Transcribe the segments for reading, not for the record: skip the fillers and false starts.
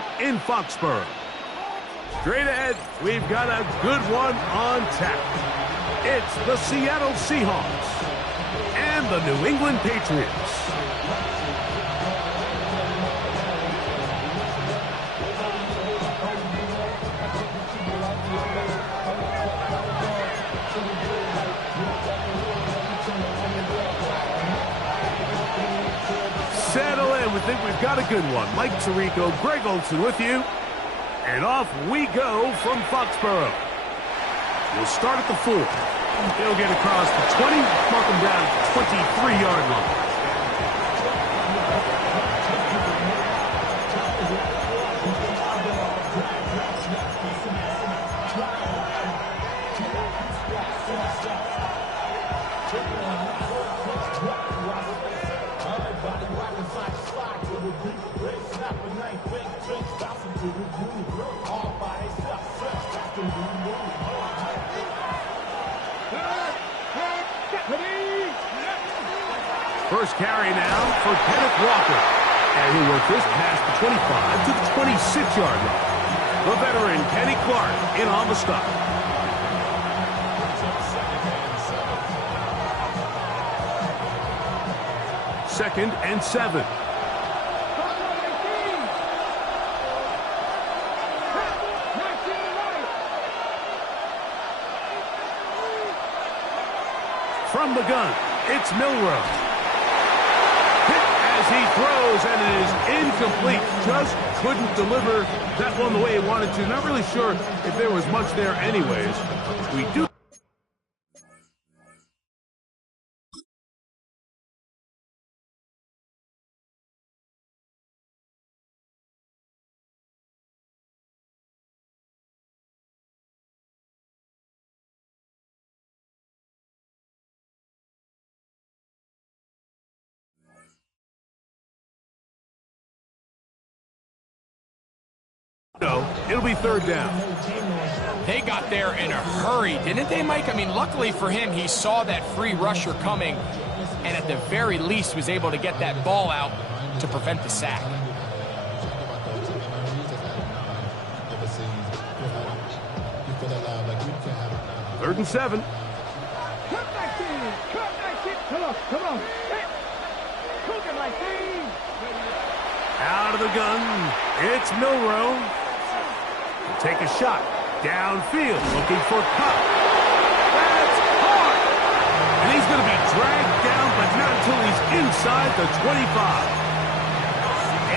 Stadium in Foxborough. Straight ahead, we've got a good one on tap. It's the Seattle Seahawks and the New England Patriots. Settle in. We think we've got a good one. Mike Tirico, Greg Olson with you. And off we go from Foxborough. We'll start at the 4. They'll get across the 20, mark them down at the 23-yard line. First carry now for Kenneth Walker. And he'll work this past the 25 to the 26-yard line. The veteran Kenny Clark in on the stop. Second and 7. From the gun, it's Milroe. As he throws, and it is incomplete. Just couldn't deliver that one the way he wanted to. Not really sure if there was much there anyways. We do. No, it'll be third down. They got there in a hurry, didn't they, Mike? I mean, luckily for him, he saw that free rusher coming, and at the very least was able to get that ball out to prevent the sack. Third and 7. Cut that kid! Cut that kid! Come on, come on! Hey. Cook it like this! Out of the gun, it's Milroe. Take a shot. Downfield, looking for Cup. That's hard! And he's going to be dragged down, but not until he's inside the 25.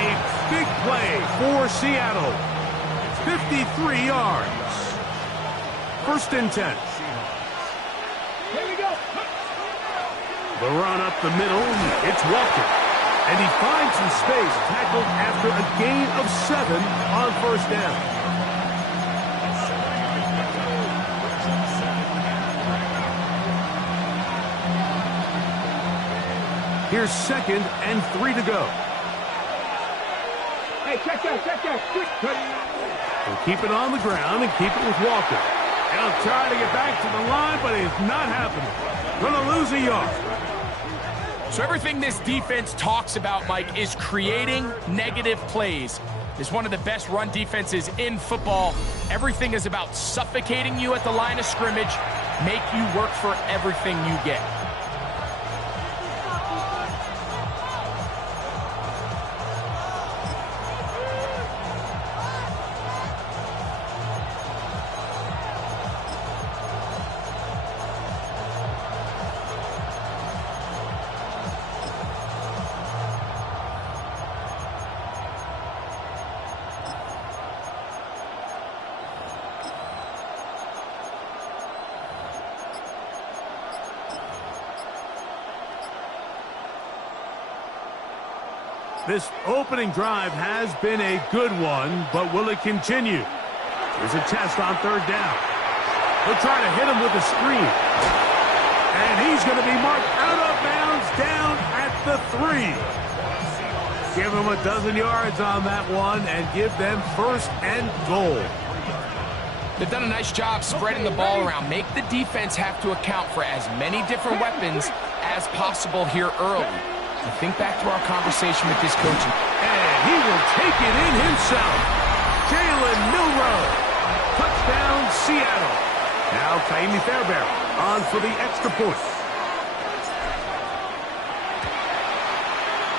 A big play for Seattle. 53 yards. First and 10. Here we go. The run up the middle, it's Walker. And he finds some space, tackled after a gain of 7 on first down. Here's second and 3 to go. Hey, check that. Quick. We'll keep it on the ground and keep it with Walker. He'll try to get back to the line, but it's not happening. Gonna lose a yard. So everything this defense talks about, Mike, is creating negative plays. It's one of the best run defenses in football. Everything is about suffocating you at the line of scrimmage, make you work for everything you get. This opening drive has been a good one, but will it continue? Here's a test on third down. They'll try to hit him with a screen. And he's going to be marked out of bounds down at the 3. Give him a dozen yards on that one and give them first and goal. They've done a nice job spreading the ball around. Make the defense have to account for as many different weapons as possible here early. And think back to our conversation with this coach. And he will take it in himself. Seattle. Now Kaimi Fairbairn on for the extra point.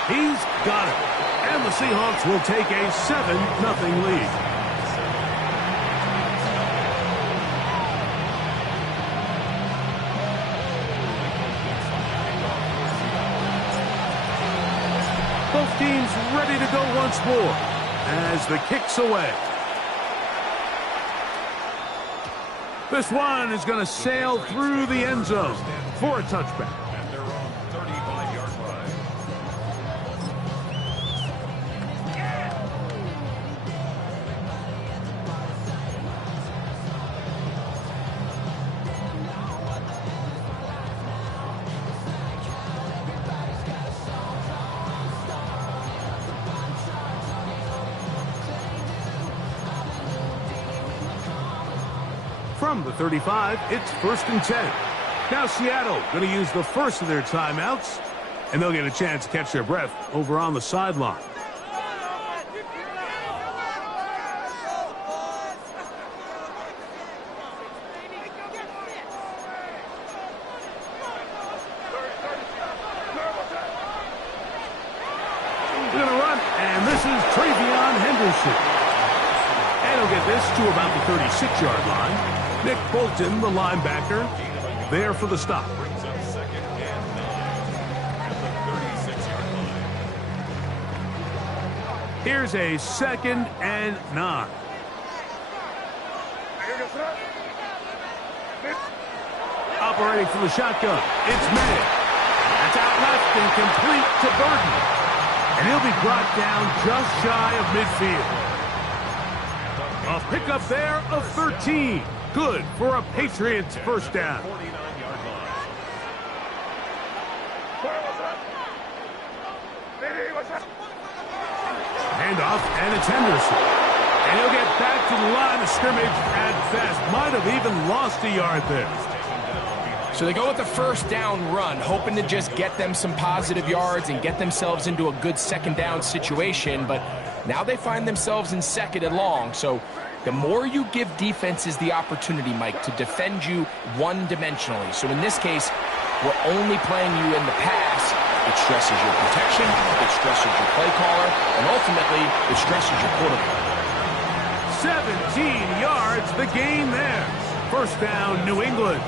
He's got it. And the Seahawks will take a 7-0 lead. Both teams ready to go once more as the kick's away. This one is going to sail through the end zone for a touchback. At their own 35-yard line. From the 35, it's 1st and 10. Now Seattle going to use the first of their timeouts, and they'll get a chance to catch their breath over on the sideline. We're going to run, and this is Travion Henderson. And he'll get this to about the 36-yard line. Nick Bolton, the linebacker, there for the stop. Brings up 2nd and 9 at the 36-yard line. Here's a 2nd and 9. Operating from the shotgun, it's May. That's out left and complete to Burton. And he'll be brought down just shy of midfield. A pickup there of 13. Good for a Patriots first down. 49-yard line. Handoff, and it's Henderson. And he'll get back to the line of scrimmage at best. Might have even lost a yard there. So they go with the first down run, hoping to just get them some positive yards and get themselves into a good 2nd down situation. But now they find themselves in 2nd and long. So the more you give defenses the opportunity, Mike, to defend you one-dimensionally. So in this case, we're only playing you in the pass. It stresses your protection, it stresses your play caller, and ultimately, it stresses your quarterback. 17 yards, the gain there. First down, New England.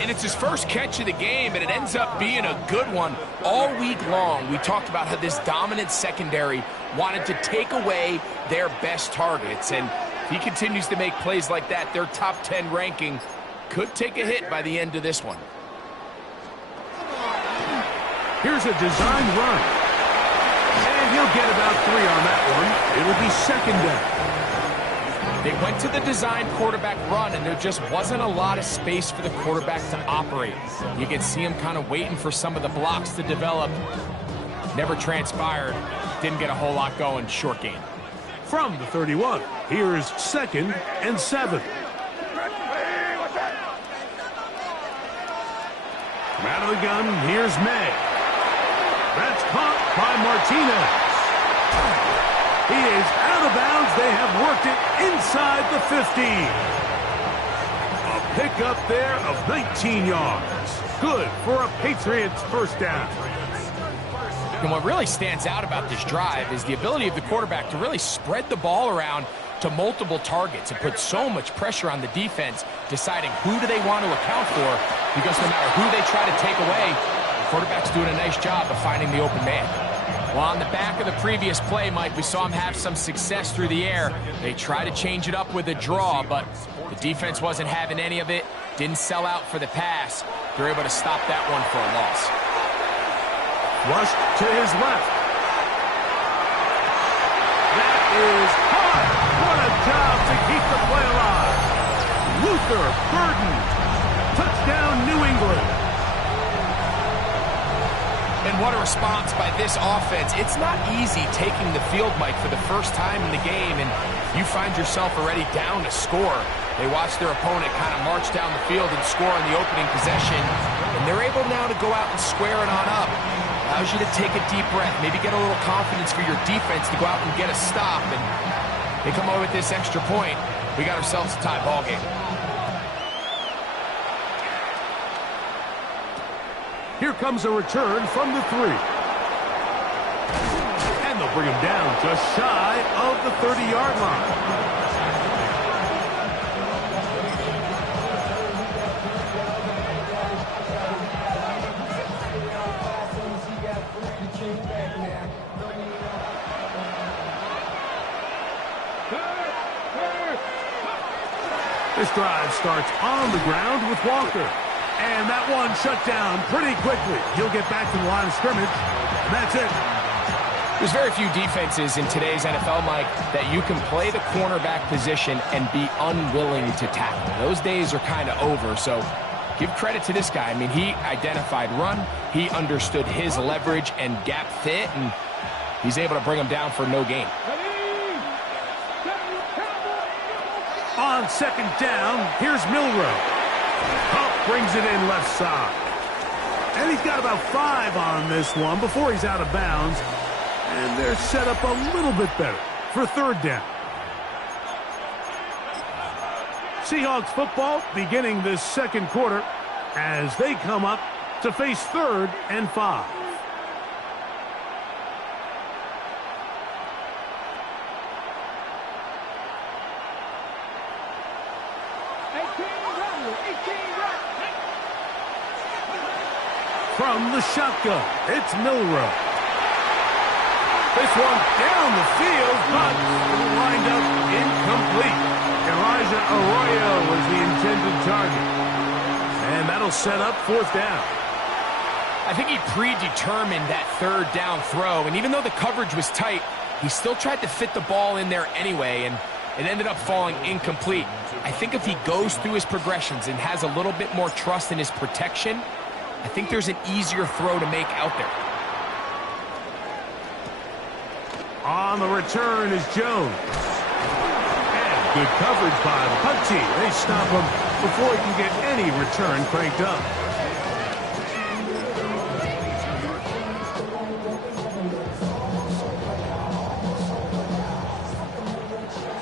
And it's his first catch of the game, and it ends up being a good one. All week long, we talked about how this dominant secondary wanted to take away their best targets. And if he continues to make plays like that, their top 10 ranking could take a hit by the end of this one. Here's a design run. And he'll get about 3 on that one. It'll be 2nd down. They went to the design quarterback run, and there just wasn't a lot of space for the quarterback to operate. You can see him kind of waiting for some of the blocks to develop. Never transpired. Didn't get a whole lot going. Short gain. From the 31, here's 2nd and 7. From out of the gun, here's May. That's caught by Martinez. He is out of bounds. They have worked it inside the 15. A pickup there of 19 yards. Good for a Patriots first down. And what really stands out about this drive is the ability of the quarterback to really spread the ball around to multiple targets and put so much pressure on the defense, deciding who do they want to account for, because no matter who they try to take away, the quarterback's doing a nice job of finding the open man. Well, on the back of the previous play, Mike, we saw him have some success through the air. They tried to change it up with a draw, but the defense wasn't having any of it. Didn't sell out for the pass. They're able to stop that one for a loss. Rushed to his left. That is hard. What a job to keep the play alive. Luther Burden. Touchdown, New England. And what a response by this offense. It's not easy taking the field, Mike, for the first time in the game, and you find yourself already down to score. They watch their opponent kind of march down the field and score on the opening possession, and they're able now to go out and square it on up. Allows you to take a deep breath, maybe get a little confidence for your defense to go out and get a stop, and they come away with this extra point. We got ourselves a tie ball game. Here comes a return from the 3. And they'll bring him down just shy of the 30-yard line. This drive starts on the ground with Walker. And that one shut down pretty quickly. He'll get back to the line of scrimmage. And that's it. There's very few defenses in today's NFL, Mike, that you can play the cornerback position and be unwilling to tackle. Those days are kind of over, so give credit to this guy. I mean, he identified run, he understood his leverage and gap fit, and he's able to bring him down for no gain. On second down, here's Milroe. Huff brings it in left side. And he's got about 5 on this one before he's out of bounds. And they're set up a little bit better for third down. Seahawks football beginning this second quarter as they come up to face 3rd and 5. From the shotgun, it's Milroe. This one down the field, but lined up incomplete. Elijah Arroyo was the intended target. And that'll set up 4th down. I think he predetermined that 3rd down throw, and even though the coverage was tight, he still tried to fit the ball in there anyway, and it ended up falling incomplete. I think if he goes through his progressions and has a little bit more trust in his protection, I think there's an easier throw to make out there. On the return is Jones. And good coverage by the punt team. They stop him before he can get any return cranked up.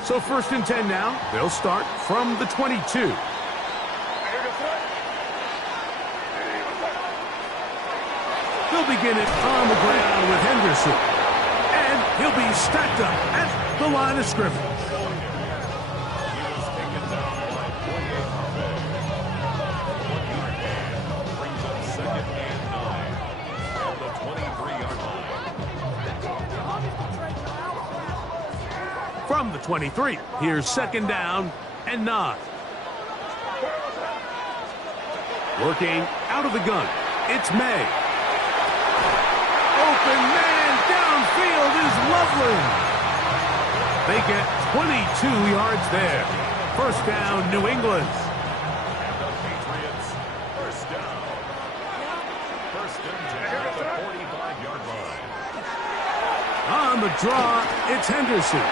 So 1st and 10 now. They'll start from the 22. They'll begin it on the ground with Henderson. And he'll be stacked up at the line of scrimmage. Brings up 2nd and 9 from the 23-yard line. From the 23, here's 2nd down and 9. Working out of the gun, it's May. Open man downfield is Loveland. They get 22 yards there. 1st down, New England. And the Patriots, 1st down. 1st and 10 at the 45-yard line. On the draw, it's Henderson.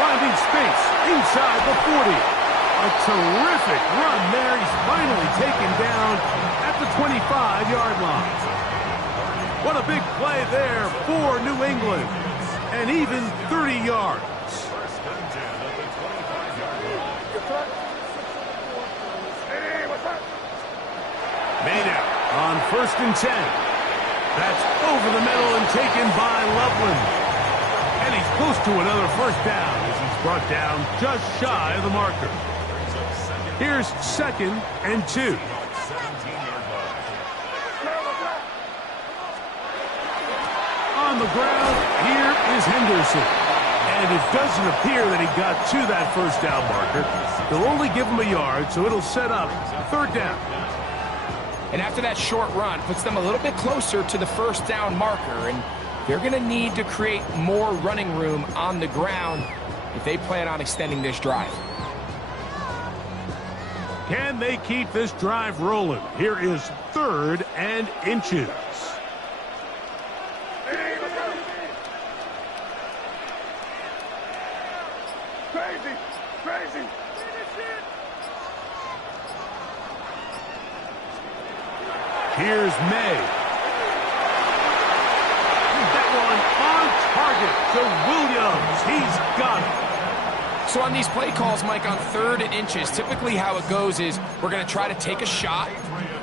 Finding space inside the 40. A terrific run there. He's finally taken down at the 25-yard line. What a big play there for New England. And even 30 yards. 1st and 10 at the 25-yard line. Made out on 1st and 10. That's over the middle and taken by Loveland. And he's close to another 1st down as he's brought down just shy of the marker. Here's 2nd and 2. 17-yard line. On the ground, here is Henderson. And it doesn't appear that he got to that 1st down marker. They'll only give him a yard, so it'll set up 3rd down. And after that short run, puts them a little bit closer to the 1st down marker, and they're going to need to create more running room on the ground if they plan on extending this drive. Can they keep this drive rolling? Here is 3rd and inches. Crazy. Here's May. That one on target to Williams. He's got it. So on these play calls, Mike, on 3rd and inches, typically how it goes is we're going to try to take a shot,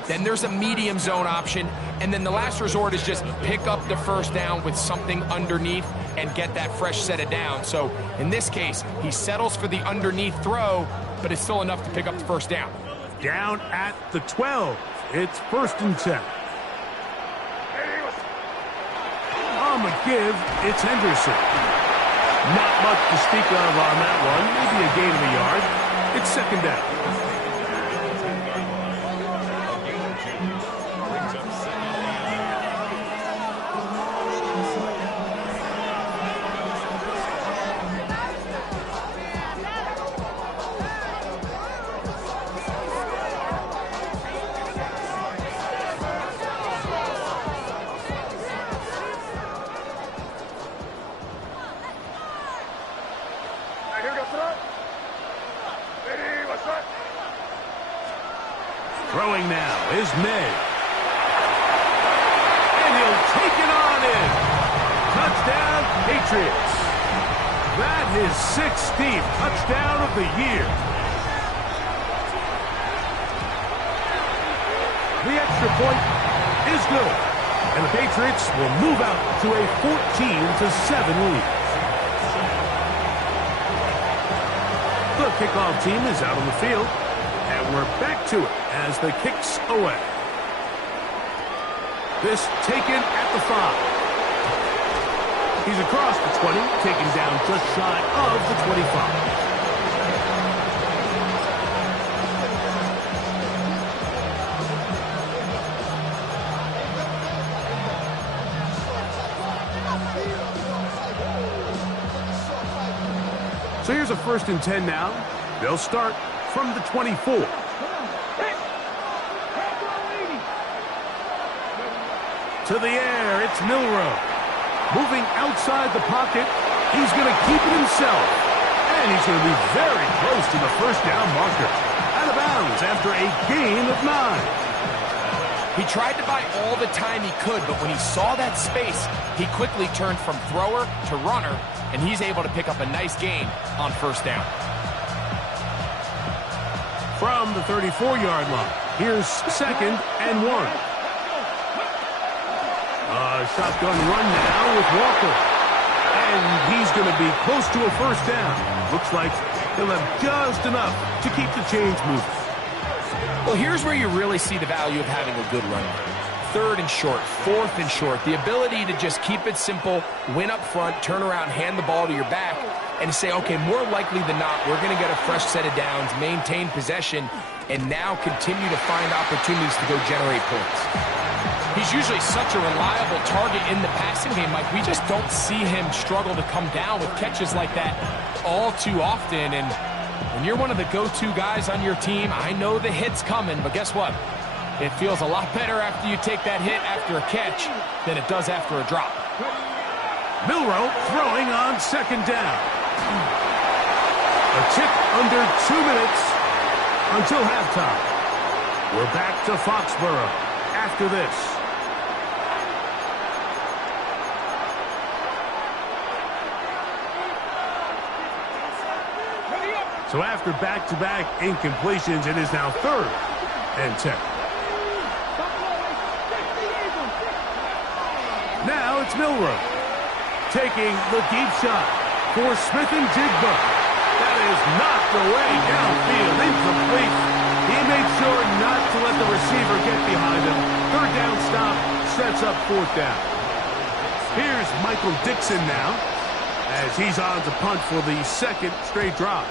then there's a medium zone option, and then the last resort is just pick up the first down with something underneath and get that fresh set of downs. So in this case, he settles for the underneath throw, but it's still enough to pick up the first down. Down at the 12. It's 1st and 10. On the give, it's Henderson. Not much to speak of on that one. Maybe a gain of a yard. It's 2nd down. Throwing now is May. And he'll take it on in. Touchdown, Patriots. That is 16th touchdown of the year. The extra point is good. And the Patriots will move out to a 14-7 lead. The kickoff team is out on the field. And we're back to it as the kick's away. This taken at the 5. He's across the 20, taken down just shy of the 25. So here's a 1st and 10 now. They'll start from the 24. To the air, it's Milroe. Moving outside the pocket, he's going to keep it himself. And he's going to be very close to the first down marker. Out of bounds after a gain of 9. He tried to buy all the time he could, but when he saw that space, he quickly turned from thrower to runner, and he's able to pick up a nice gain on first down. From the 34-yard line, here's 2nd and 1. A shotgun run now with Walker. And he's going to be close to a first down. Looks like he'll have just enough to keep the chains moving. Well, here's where you really see the value of having a good run. 3rd and short, 4th and short. The ability to just keep it simple, win up front, turn around, hand the ball to your back, and say, okay, more likely than not, we're going to get a fresh set of downs, maintain possession, and now continue to find opportunities to go generate points. He's usually such a reliable target in the passing game, Mike. We just don't see him struggle to come down with catches like that all too often. And when you're one of the go-to guys on your team, I know the hit's coming, but guess what? It feels a lot better after you take that hit after a catch than it does after a drop. Milroe throwing on 2nd down. A tick under 2 minutes until halftime. We're back to Foxborough after this. So after back-to-back incompletions, it is now 3rd and 10. Now it's Milroe taking the deep shot for Smith and Jigba. That is knocked away downfield, incomplete. He made sure not to let the receiver get behind him. 3rd down stop sets up 4th down. Here's Michael Dixon now as he's on to punt for the 2nd straight drive.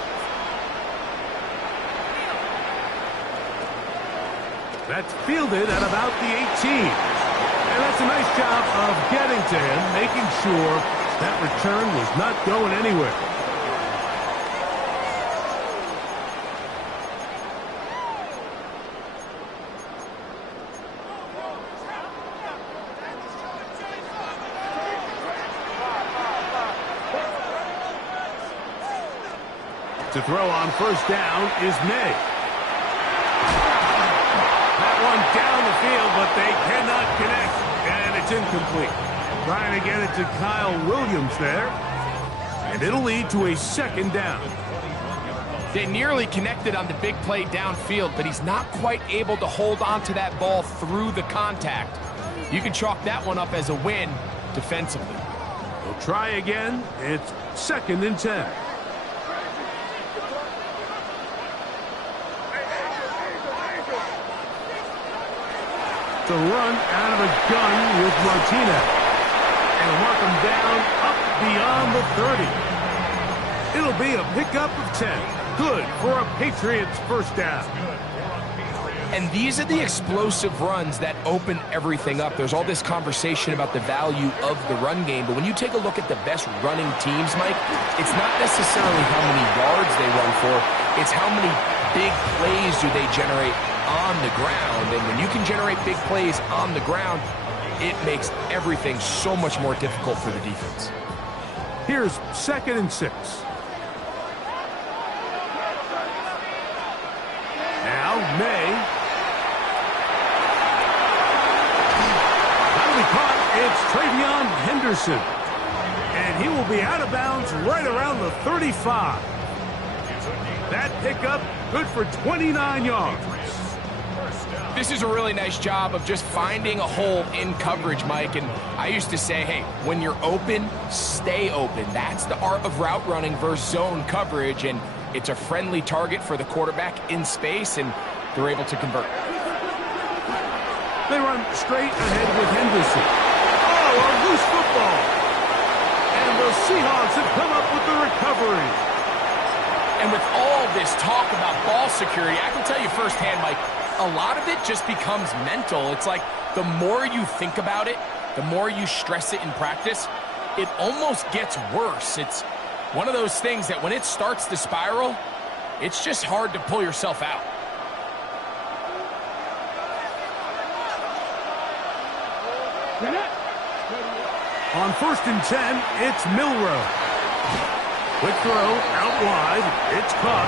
That's fielded at about the 18. And that's a nice job of getting to him, making sure that return was not going anywhere. To throw on first down is May. That one down the field, but they cannot connect, and it's incomplete. Trying to get it to Kyle Williams there, and it'll lead to a 2nd down. They nearly connected on the big play downfield, but he's not quite able to hold on to that ball through the contact. You can chalk that one up as a win defensively. We'll try again. It's 2nd and 10. The run out of the gun with Martinez. And mark him down up beyond the 30. It'll be a pickup of 10. Good for a Patriots first down. And these are the explosive runs that open everything up. There's all this conversation about the value of the run game, but when you take a look at the best running teams, Mike, it's not necessarily how many yards they run for, it's how many big plays do they generate on the ground. And when you can generate big plays on the ground, it makes everything so much more difficult for the defense. Here's 2nd and 6. Now, May. It's Travion Henderson, and he will be out of bounds right around the 35. That pickup good for 29 yards. This is a really nice job of just finding a hole in coverage, Mike. And I used to say, hey, when you're open, stay open. That's the art of route running versus zone coverage, and it's a friendly target for the quarterback in space, and they're able to convert. They run straight ahead with Henderson. A loose football. And the Seahawks have come up with the recovery. And with all this talk about ball security, I can tell you firsthand, Mike, a lot of it just becomes mental. It's like the more you think about it, the more you stress it in practice, it almost gets worse. It's one of those things that when it starts to spiral, it's just hard to pull yourself out. On 1st and 10, it's Milroe. Quick throw out wide. It's caught.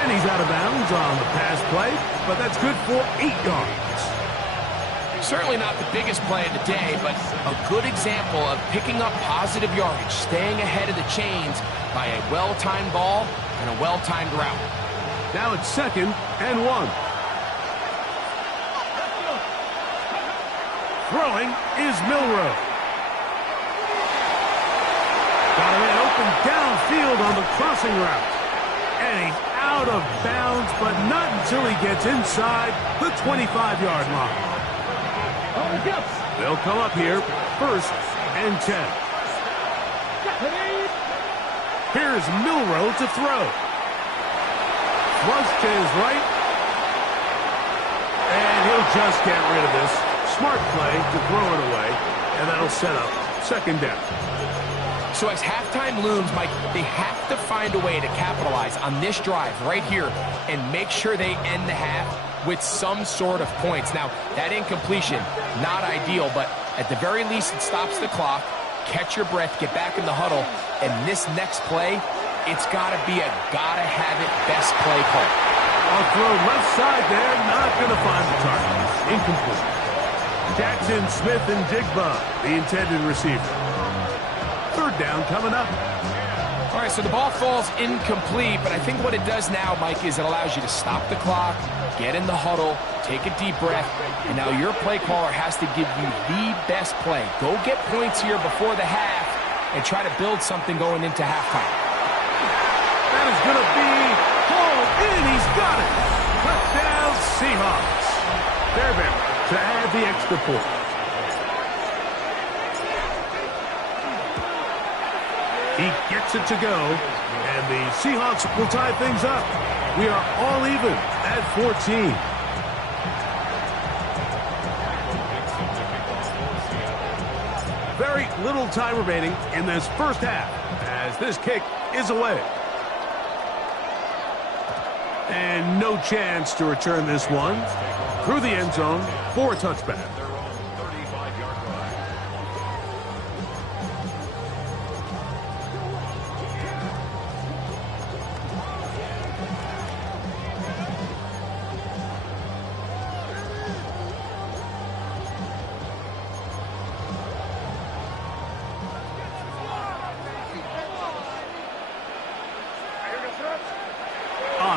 And he's out of bounds on the pass play, but that's good for 8 yards. Certainly not the biggest play of the day, but a good example of picking up positive yardage, staying ahead of the chains by a well-timed ball and a well-timed route. Now it's 2nd and 1. Throwing is Milroe. Got a man open downfield on the crossing route. And he's out of bounds, but not until he gets inside the 25-yard line. They'll come up here, 1st and 10. Here's Milroe to throw. Flush to his right. And he'll just get rid of this. Smart play to throw it away, and that'll set up 2nd down. So as halftime looms, Mike, they have to find a way to capitalize on this drive right here and make sure they end the half with some sort of points. Now, that incompletion, not ideal, but at the very least it stops the clock. Catch your breath, get back in the huddle, and this next play, it's got to be a gotta-have-it best play call. I'll throw left side there, not going to find the target. Incomplete. Jackson, Smith, and Jigba, the intended receiver. 3rd down coming up. All right, so the ball falls incomplete, but I think what it does now, Mike, is it allows you to stop the clock, get in the huddle, take a deep breath, and now your play caller has to give you the best play. Go get points here before the half and try to build something going into halftime. That is going to be hauled in. He's got it. Touchdown, Seahawks. Fairbairn to add the extra point. He gets it to go, and the Seahawks will tie things up. We are all even at 14. Very little time remaining in this first half as this kick is away. And no chance to return this one through the end zone for a touchback.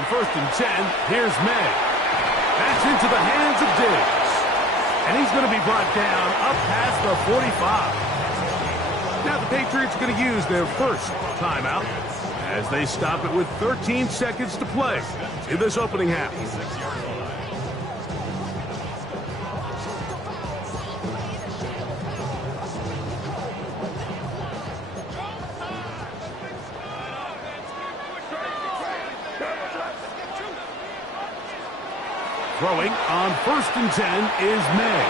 first and 10. Here's May. That's into the hands of Diggs. And he's going to be brought down up past the 45. Now the Patriots are going to use their first timeout as they stop it with 13 seconds to play in this opening half. Throwing on first and 10 is May.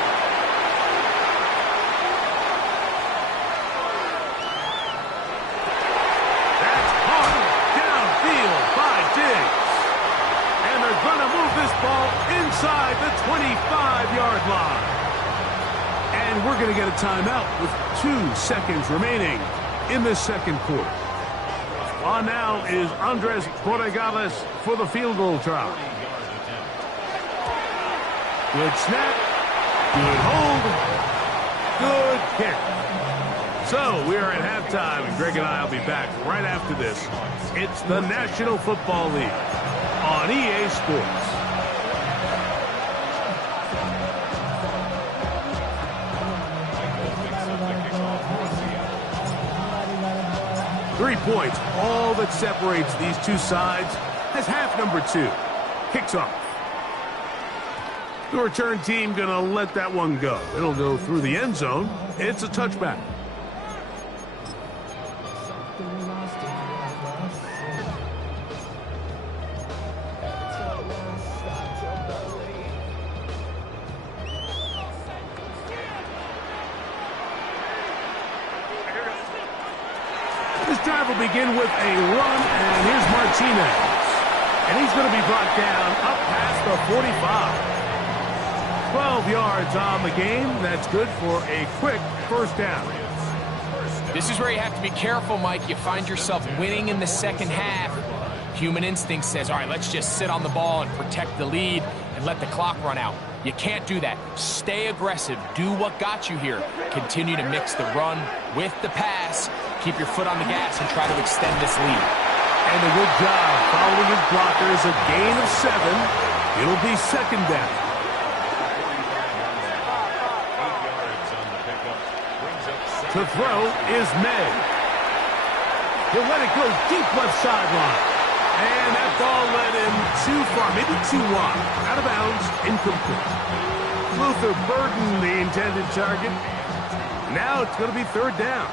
That's hard downfield by Diggs. And they're going to move this ball inside the 25-yard line. And we're going to get a timeout with 2 seconds remaining in this second quarter. On now is Andres Borregales for the field goal try. Good snap, good hold, good kick. So we are at halftime, and Greg and I will be back right after this. It's the National Football League on EA Sports. 3 points, all that separates these two sides, as half number 2 kicks off. The return team going to let that one go. It'll go through the end zone. It's a touchback. This drive will begin with a run, and here's Martinez. And he's going to be brought down up past the 45. 12 yards on the game. That's good for a quick first down. This is where you have to be careful, Mike. You find yourself winning in the second half. Human instinct says, all right, let's just sit on the ball and protect the lead and let the clock run out. You can't do that. Stay aggressive. Do what got you here. Continue to mix the run with the pass. Keep your foot on the gas and try to extend this lead. And a good job following his blockers. A gain of 7. It'll be second down. To throw is May. He'll let it go deep left sideline. And that ball led him too far, maybe too wide. Out of bounds, incomplete. Luther Burden, the intended target. Now it's going to be third down.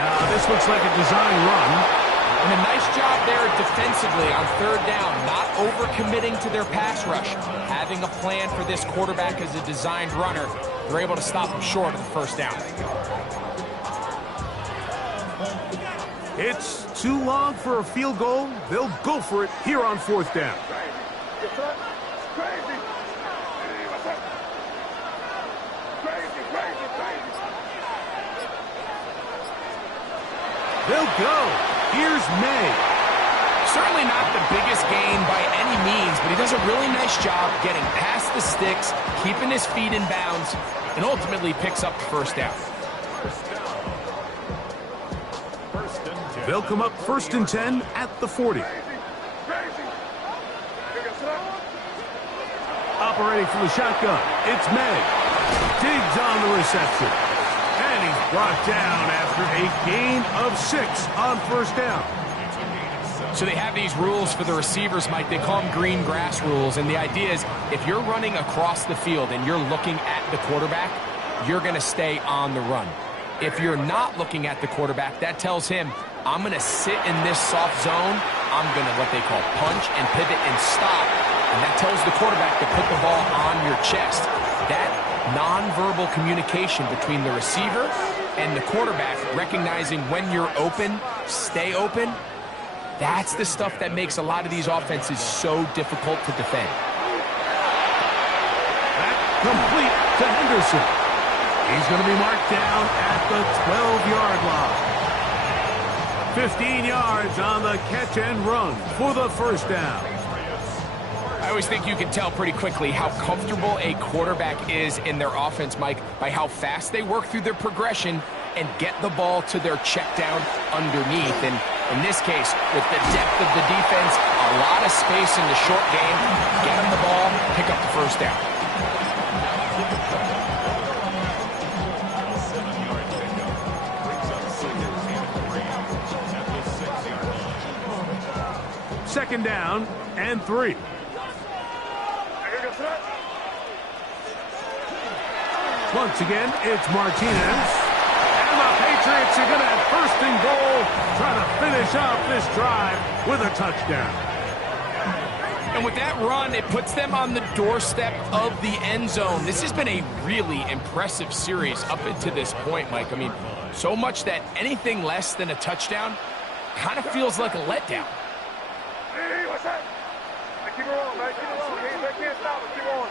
Now this looks like a design run. And a nice job there defensively on third down, not overcommitting to their pass rush. Having a plan for this quarterback as a designed runner, they're able to stop him short of the first down. It's too long for a field goal. They'll go for it here on fourth down. They'll go. Here's May. Certainly not the biggest gain by any means, but he does a really nice job getting past the sticks, keeping his feet in bounds, and ultimately picks up the first down. They'll come up first and 10 at the 40. Operating from the shotgun, it's May. Diggs on the reception. And he's brought down after a gain of 6 on first down. So they have these rules for the receivers, Mike. They call them green grass rules. And the idea is if you're running across the field and you're looking at the quarterback, you're going to stay on the run. If you're not looking at the quarterback, that tells him, I'm going to sit in this soft zone. I'm going to what they call punch and pivot and stop. And that tells the quarterback to put the ball on your chest. That nonverbal communication between the receiver and the quarterback, recognizing when you're open, stay open, that's the stuff that makes a lot of these offenses so difficult to defend. That complete to Henderson. He's going to be marked down at the 12-yard line. 15 yards on the catch and run for the first down. I always think you can tell pretty quickly how comfortable a quarterback is in their offense, Mike, by how fast they work through their progression and get the ball to their check down underneath. And in this case, with the depth of the defense, a lot of space in the short game, get them the ball, pick up the first down. Second down and 3. Once again, it's Martinez. And the Patriots are going to have first and goal, trying to finish off this drive with a touchdown. And with that run, it puts them on the doorstep of the end zone. This has been a really impressive series up until this point, Mike. I mean, so much that anything less than a touchdown kind of feels like a letdown. Hey, what's that? Keep it rolling, man. Keep it rolling. They can't stop it. Keep on.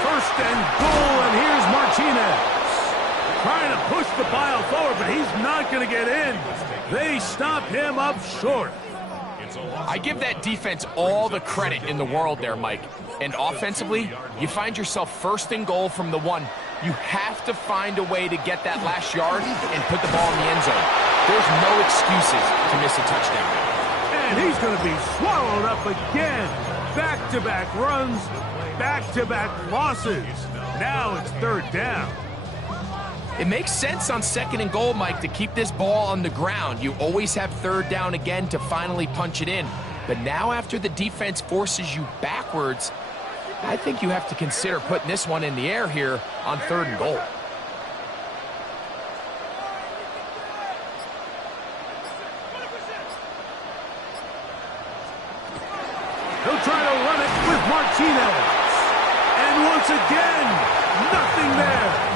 First and goal, and here's Martinez. Trying to push the pile forward, but he's not going to get in. They stop him up short. I give that defense all the credit in the world there, Mike. And offensively, you find yourself first and goal from the 1. You have to find a way to get that last yard and put the ball in the end zone. There's no excuses to miss a touchdown. And he's going to be swallowed up again. Back-to-back runs, back-to-back losses. Now it's third down. It makes sense on second and goal, Mike, to keep this ball on the ground. You always have third down again to finally punch it in. But now after the defense forces you backwards, I think you have to consider putting this one in the air here on third and goal. He'll try to run it with Martinez. And once again, nothing there.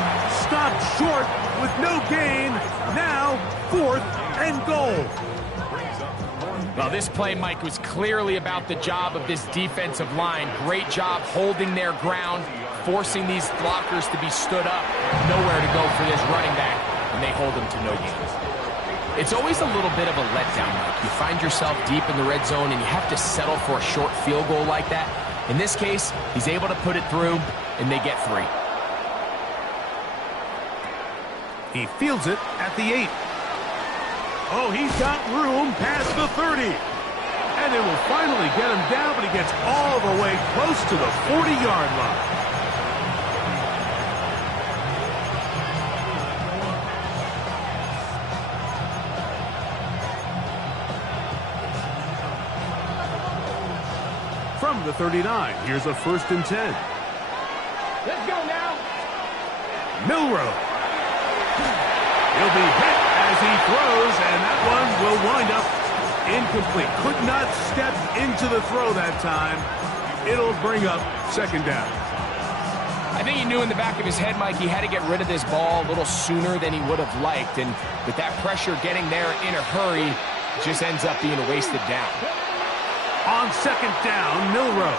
Stopped short with no gain. Now, fourth and goal. Well, this play, Mike, was clearly about the job of this defensive line. Great job holding their ground, forcing these blockers to be stood up. Nowhere to go for this running back, and they hold him to no gain. It's always a little bit of a letdown, Mike. You find yourself deep in the red zone, and you have to settle for a short field goal like that. In this case, he's able to put it through, and they get 3. He fields it at the 8. Oh, he's got room past the 30. And it will finally get him down, but he gets all the way close to the 40-yard line. From the 39, here's a first and 10. Let's go now. Milroe. He'll be hit as he throws, and that one will wind up incomplete. Could not step into the throw that time. It'll bring up second down. I think he knew in the back of his head, Mike, he had to get rid of this ball a little sooner than he would have liked. And with that pressure getting there in a hurry, it just ends up being a wasted down. On second down, Milroe.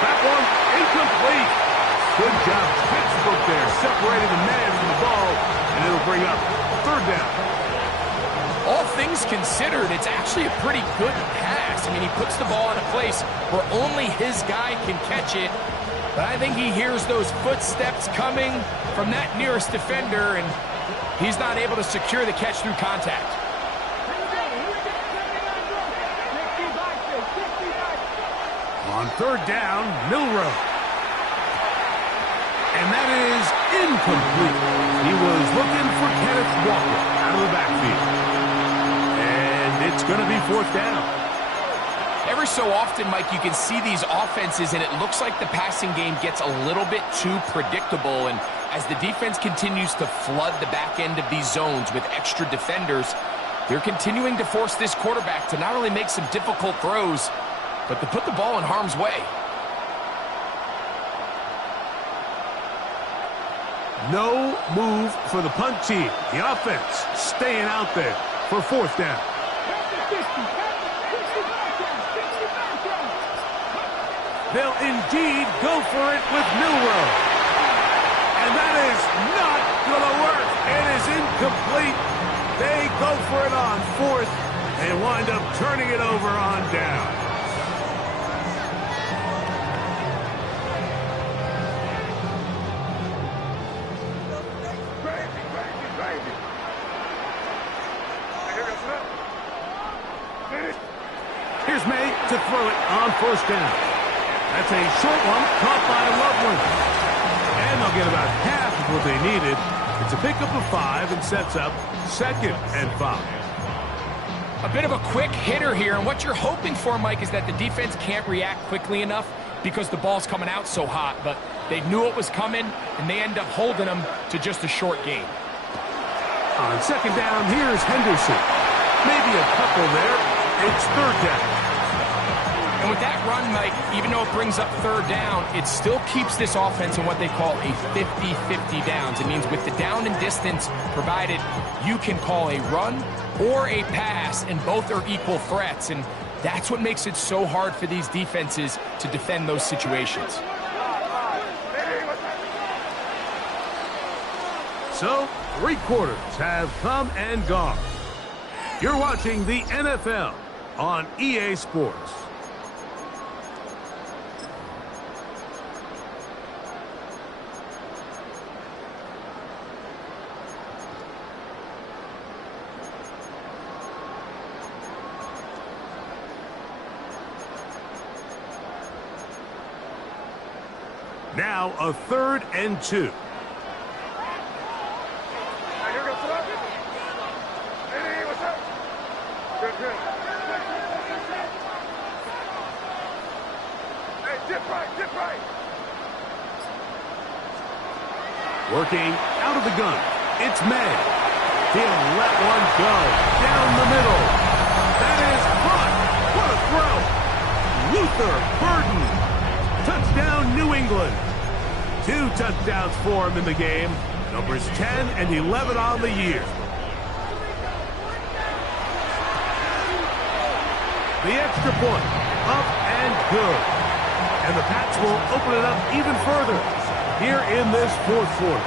That one incomplete. Good job, Pittsburgh there, separating the man from the ball, and it'll bring up third down. All things considered, it's actually a pretty good pass. I mean, he puts the ball in a place where only his guy can catch it, but I think he hears those footsteps coming from that nearest defender, and he's not able to secure the catch through contact. On third down, Milroe. And that is incomplete. He was looking for Kenneth Walker out of the backfield. And it's going to be fourth down. Every so often, Mike, you can see these offenses, and it looks like the passing game gets a little bit too predictable. And as the defense continues to flood the back end of these zones with extra defenders, they're continuing to force this quarterback to not only make some difficult throws, but to put the ball in harm's way. No move for the punt team. The offense staying out there for fourth down. They'll indeed go for it with Milroe. And that is not going to work. It is incomplete. They go for it on fourth and wind up turning it over on down. throw it on first down. That's a short one caught by Loveland. And they'll get about half of what they needed. It's a pickup of 5 and sets up 2nd and 5. A bit of a quick hitter here, and what you're hoping for, Mike, is that the defense can't react quickly enough because the ball's coming out so hot, but they knew it was coming, and they end up holding them to just a short gain. On 2nd down, here's Henderson. Maybe a couple there. It's 3rd down. And with that run, Mike, even though it brings up 3rd down, it still keeps this offense in what they call a 50-50 downs. It means with the down and distance provided, you can call a run or a pass, and both are equal threats. And that's what makes it so hard for these defenses to defend those situations. So, 3 quarters have come and gone. You're watching the NFL on EA Sports. Now a 3rd and 2. Working out of the gun. It's May. He'll let one go. Down the middle. That is caught. What a throw. Luther Burden. Touchdown, New England. 2 touchdowns for him in the game. Numbers 10 and 11 on the year. The extra point. Up and good. And the Pats will open it up even further here in this 4th quarter.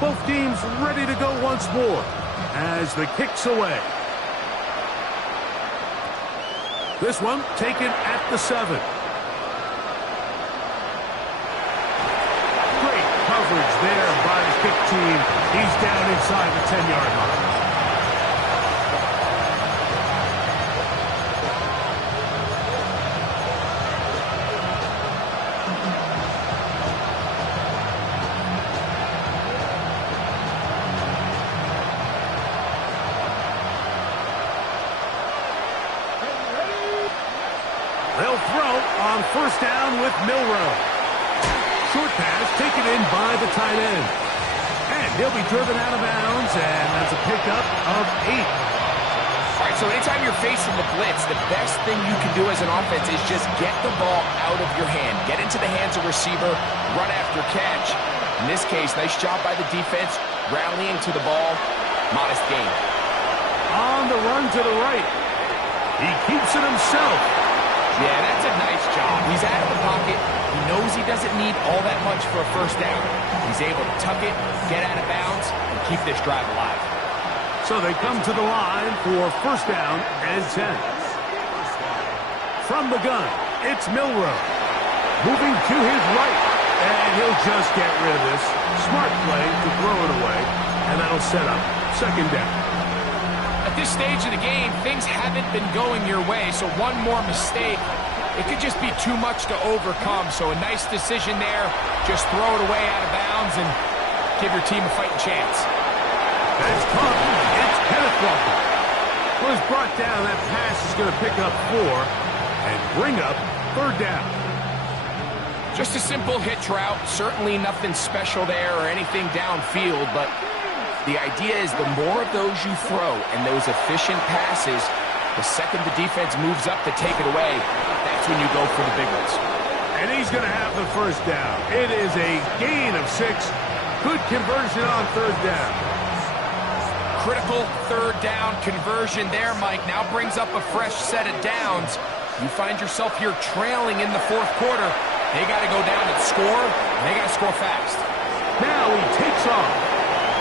Both teams ready to go once more as the kick's away. This one taken at the 7. Coverage there by the kick team. He's down inside the 10-yard line. They'll throw on 1st down with Milroe. Short pass taken in by the tight end. And he'll be driven out of bounds, and that's a pickup of 8. All right, so anytime you're facing the blitz, the best thing you can do as an offense is just get the ball out of your hand. Get into the hands of receiver, run after catch. In this case, nice job by the defense, rallying to the ball. Modest gain. On the run to the right. He keeps it himself. Yeah, that's a nice job. He's out of the pocket. He knows he doesn't need all that much for a 1st down. He's able to tuck it, get out of bounds, and keep this drive alive. So they come to the line for 1st down and 10. From the gun, it's Milroe. Moving to his right. And he'll just get rid of this. Smart play to throw it away. And that'll set up 2nd down. At this stage of the game, things haven't been going your way, so one more mistake, it could just be too much to overcome. So a nice decision there. Just throw it away out of bounds and give your team a fighting chance. That's caught. It's Kenneth Walker. Was brought down. That pass is going to pick up 4 and bring up 3rd down. Just a simple hitch route. Certainly nothing special there or anything downfield, but the idea is the more of those you throw and those efficient passes, the second the defense moves up to take it away, that's when you go for the big ones. And he's going to have the 1st down. It is a gain of 6. Good conversion on 3rd down. Critical 3rd down conversion there, Mike. Now brings up a fresh set of downs. You find yourself here trailing in the 4th quarter. They got to go down and score, and they got to score fast. Now he takes off.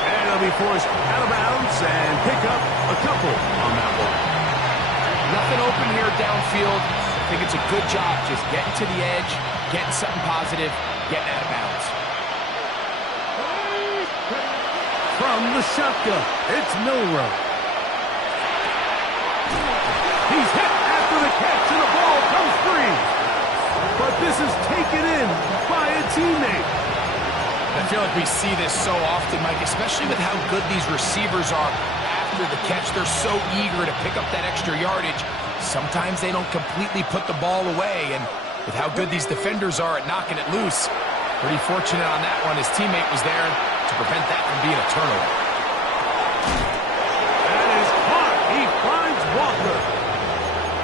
And he'll be forced out of bounds and pick up a couple on that one. Nothing open here downfield. think it's a good job just getting to the edge, getting something positive, getting out of bounds. From the shotgun, it's Milrow. He's hit after the catch, and the ball comes free. But this is taken in by a teammate. I feel like we see this so often, Mike, especially with how good these receivers are after the catch. They're so eager to pick up that extra yardage. Sometimes they don't completely put the ball away, and with how good these defenders are at knocking it loose, pretty fortunate on that one. His teammate was there to prevent that from being a turnover. That is caught. He finds Walker.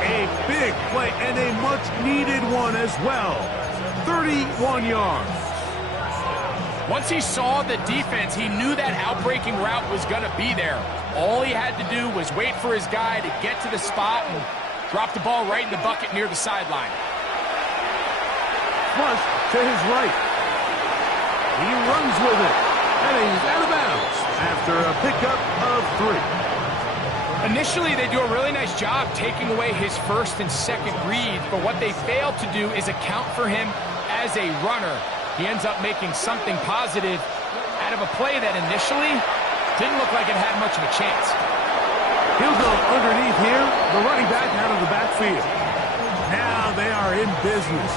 A big play and a much-needed one as well. 31 yards. Once he saw the defense, he knew that outbreaking route was going to be there. All he had to do was wait for his guy to get to the spot and drop the ball right in the bucket near the sideline. Flush to his right. He runs with it, and he's out of bounds after a pickup of 3. Initially, they do a really nice job taking away his first and second read, but what they fail to do is account for him as a runner. He ends up making something positive out of a play that initially didn't look like it had much of a chance. He'll go underneath here, the running back out of the backfield. Now they are in business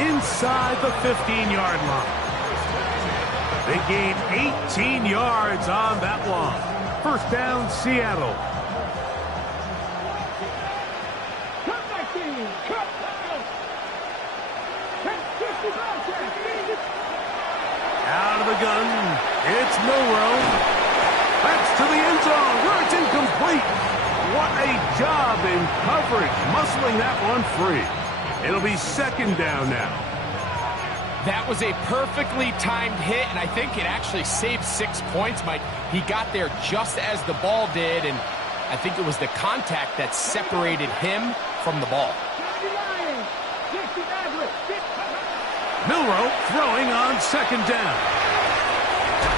inside the 15-yard line. They gain 18 yards on that one. First down, Seattle. Cut back in. Cut down. Out of the gun, it's Milrow. That's to the end zone where it's incomplete. What a job in coverage, muscling that one free. It'll be second down now. That was a perfectly timed hit, and I think it actually saved 6 points, Mike. He got there just as the ball did, and I think it was the contact that separated him from the ball. Milrow throwing on second down.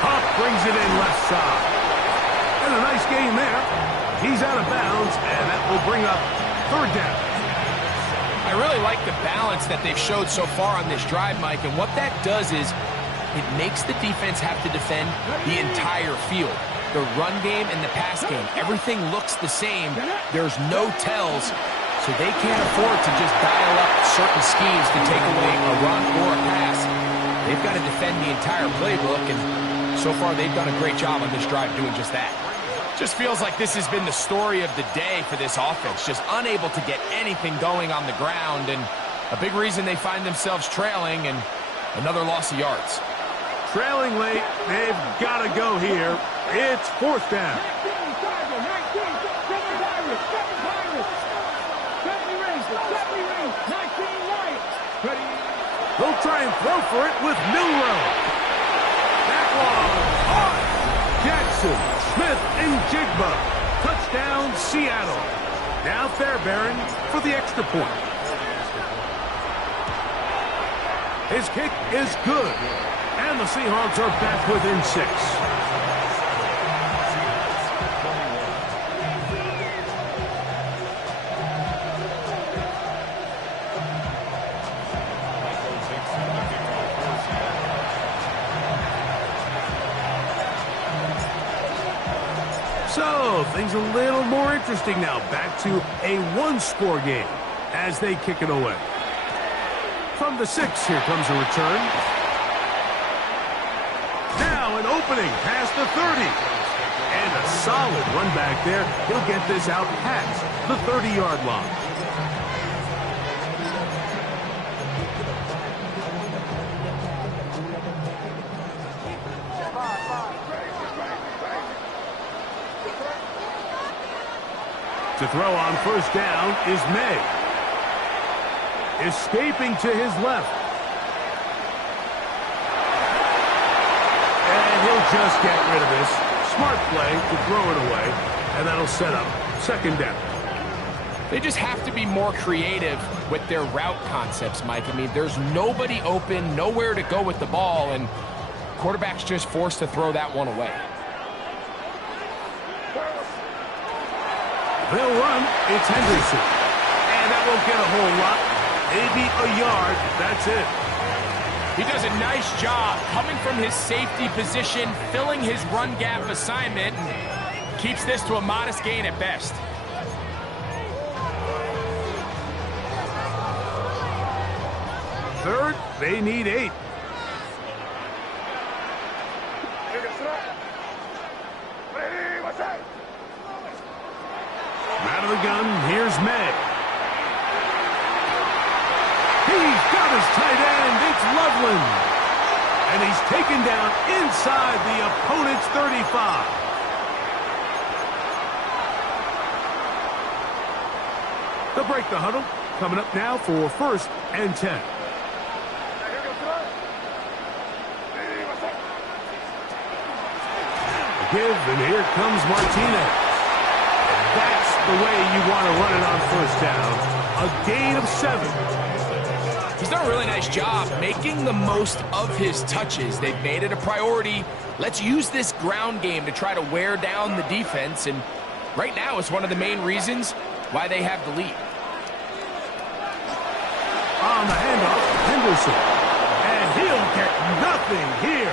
Huff brings it in left side. And a nice gain there. He's out of bounds, and that will bring up third down. I really like the balance that they've showed so far on this drive, Mike, and what that does is it makes the defense have to defend the entire field. The run game and the pass game, everything looks the same. There's no tells, so they can't afford to just dial up certain schemes to take away a run or a pass. They've got to defend the entire playbook, and so far they've done a great job on this drive doing just that. Just feels like this has been the story of the day for this offense, just unable to get anything going on the ground, and a big reason they find themselves trailing and another loss of yards. Trailing late, they've got to go here. It's fourth down. They'll try and throw for it with Milrow. That one on Jackson, Smith, and Jigba. Touchdown, Seattle. Now Fairbairn for the extra point. His kick is good, and the Seahawks are back within 6. So, things a little more interesting now. Back to a one-score game as they kick it away. From the 6, here comes a return. Now an opening past the 30. And a solid run back there. He'll get this out past the 30-yard line. To throw on first down is May. Escaping to his left. And he'll just get rid of this. Smart play to throw it away. And that'll set up second down. They just have to be more creative with their route concepts, Mike. I mean, there's nobody open, nowhere to go with the ball, and quarterback's just forced to throw that one away. They'll run. It's Henderson. And that won't get a whole lot. Maybe a yard. That's it. He does a nice job coming from his safety position, filling his run gap assignment, and keeps this to a modest gain at best. Third, they need 8. Out of the gun, here's May. He's got his tight end. It's Loveland. And he's taken down inside the opponent's 35. They'll break the huddle. Coming up now for 1st and 10. Give, and here comes Martinez. That's the way you want to run it on 1st down. A gain of 7. He's done a really nice job making the most of his touches. They've made it a priority. Let's use this ground game to try to wear down the defense, and right now it's one of the main reasons why they have the lead. On the handoff, Henderson. And he'll get nothing here.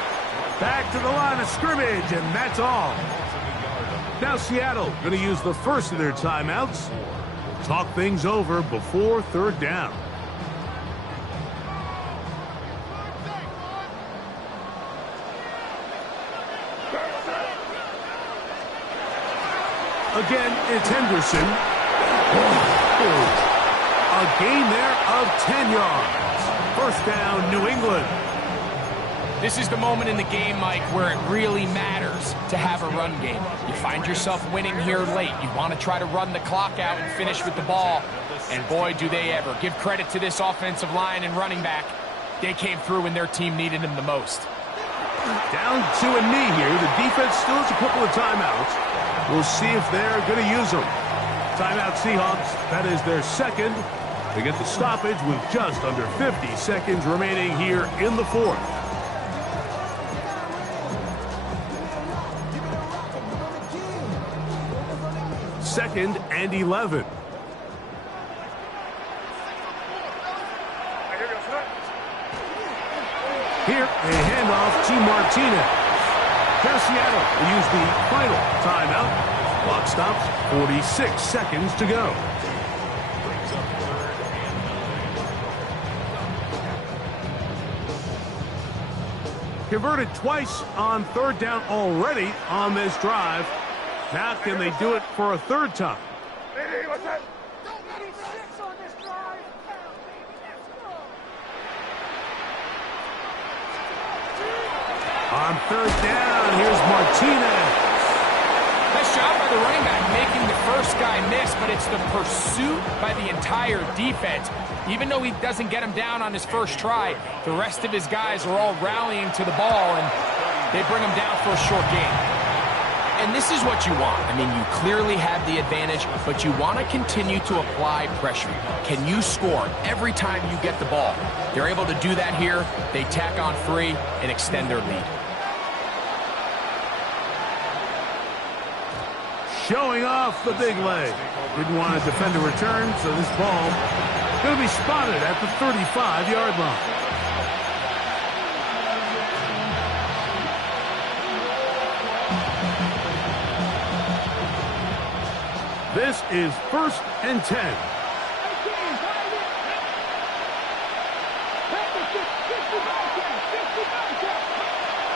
Back to the line of scrimmage, and that's all. Now Seattle going to use the first of their timeouts. Talk things over before 3rd down. Again, it's Henderson. A gain there of 10 yards. 1st down, New England. This is the moment in the game, Mike, where it really matters to have a run game. You find yourself winning here late. You want to try to run the clock out and finish with the ball. And boy, do they ever. Give credit to this offensive line and running back. They came through when their team needed them the most. Down to a knee here. The defense still has a couple of timeouts. We'll see if they're going to use them. Timeout Seahawks. That is their 2nd. They get the stoppage with just under 50 seconds remaining here in the 4th. 2nd and 11. Here, a handoff to Martinez. Now Seattle will use the final timeout. Clock stops, 46 seconds to go. Converted twice on 3rd down already on this drive. Now can they do it for a 3rd time? On 3rd down, here's Martinez. Nice job by the running back making the first guy miss, but it's the pursuit by the entire defense. Even though he doesn't get him down on his first try, the rest of his guys are all rallying to the ball, and they bring him down for a short gain. And this is what you want. I mean, you clearly have the advantage, but you want to continue to apply pressure. Can you score every time you get the ball? They're able to do that here. They tack on 3 and extend their lead. Showing off the big leg. Didn't want to defend a return, so this ball going to be spotted at the 35-yard line. This is 1st and 10.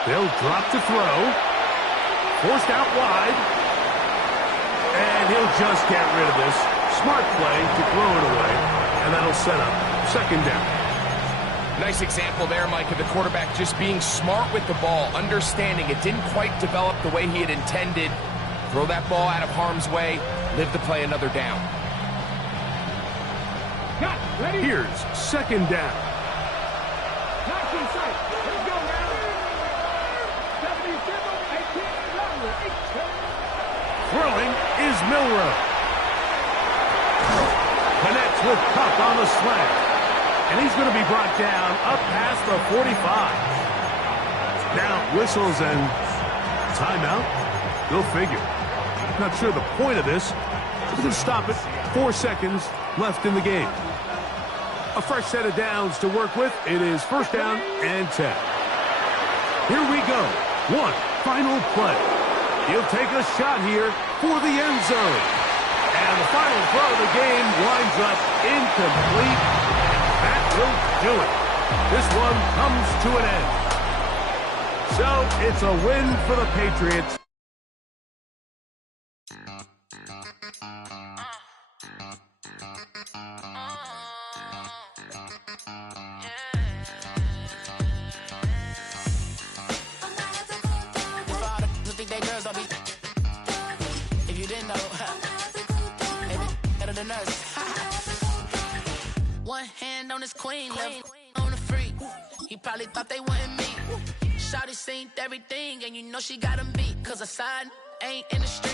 They'll drop to throw. Forced out wide. And he'll just get rid of this. Smart play to throw it away. And that'll set up 2nd down. Nice example there, Mike, of the quarterback just being smart with the ball, understanding it didn't quite develop the way he had intended. Throw that ball out of harm's way, live to play another down. Here's 2nd down. Throwing is Milroe. Connects with Cup on the slant. And he's going to be brought down up past the 45. Now whistles and timeout. Go figure. Not sure the point of this. We're going to stop it. 4 seconds left in the game. A fresh set of downs to work with. It is first down and 10. Here we go. One final play. He'll take a shot here for the end zone. And the final throw of the game winds up incomplete. That will do it. This one comes to an end. So it's a win for the Patriots. One hand on his queen, left on the freak. He probably thought they wouldn't meet. Shawty seen everything, and you know she got him beat. Cause her side ain't in the street.